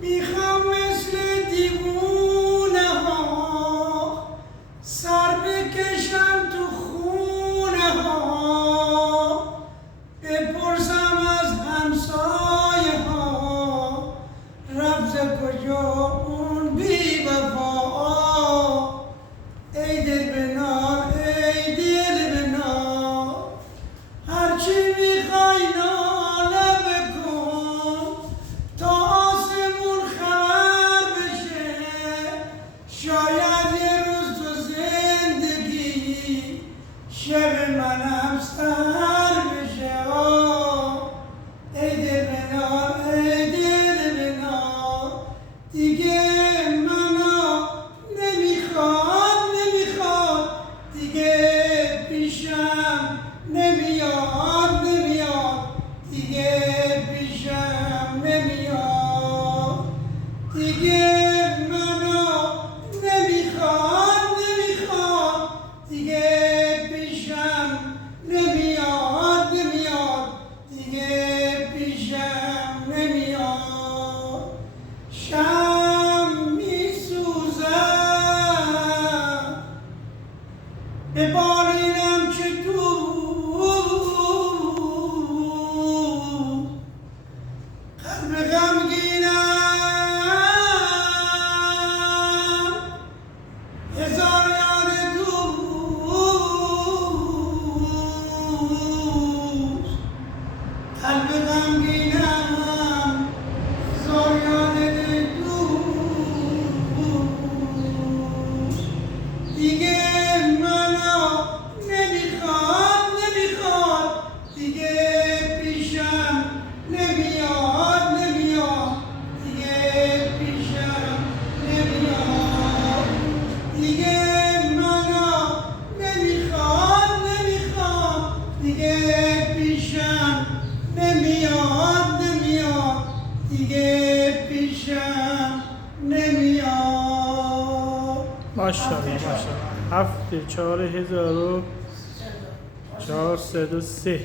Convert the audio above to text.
میخوام مثل دیوونه ها سر بکشم تو خونه ها، بپرسم از همسایه ها رفت کجا اون بی وفا. ای دل بنال ای دل بنال، هرچی میخوای ناله بکن تا آسمون خبر بشه. شاید یه روز تو زندگی شب منم سر بشه. ای دل بنال ای دل بنال، دیگه منو نمیخواد دیگه پیشم نمیاد دیگه پیشم نمیاد، دیگه منو نمیخواد دیگه پیشم نمیاد دیگه پیشم نمیاد. شم میسوزم به بالینم که قلب غمگینم، هزار یاد دوست. قلب غمگینم، هزار یاد دوست. دیگه منو نمیخواد دیگه پیشم نمیاد دیگه پیشم نمیاد، دیگه منو نمیخواد دیگه پیشم نمیاد دیگه پیشم نمیاد. ماشاءالله 74,403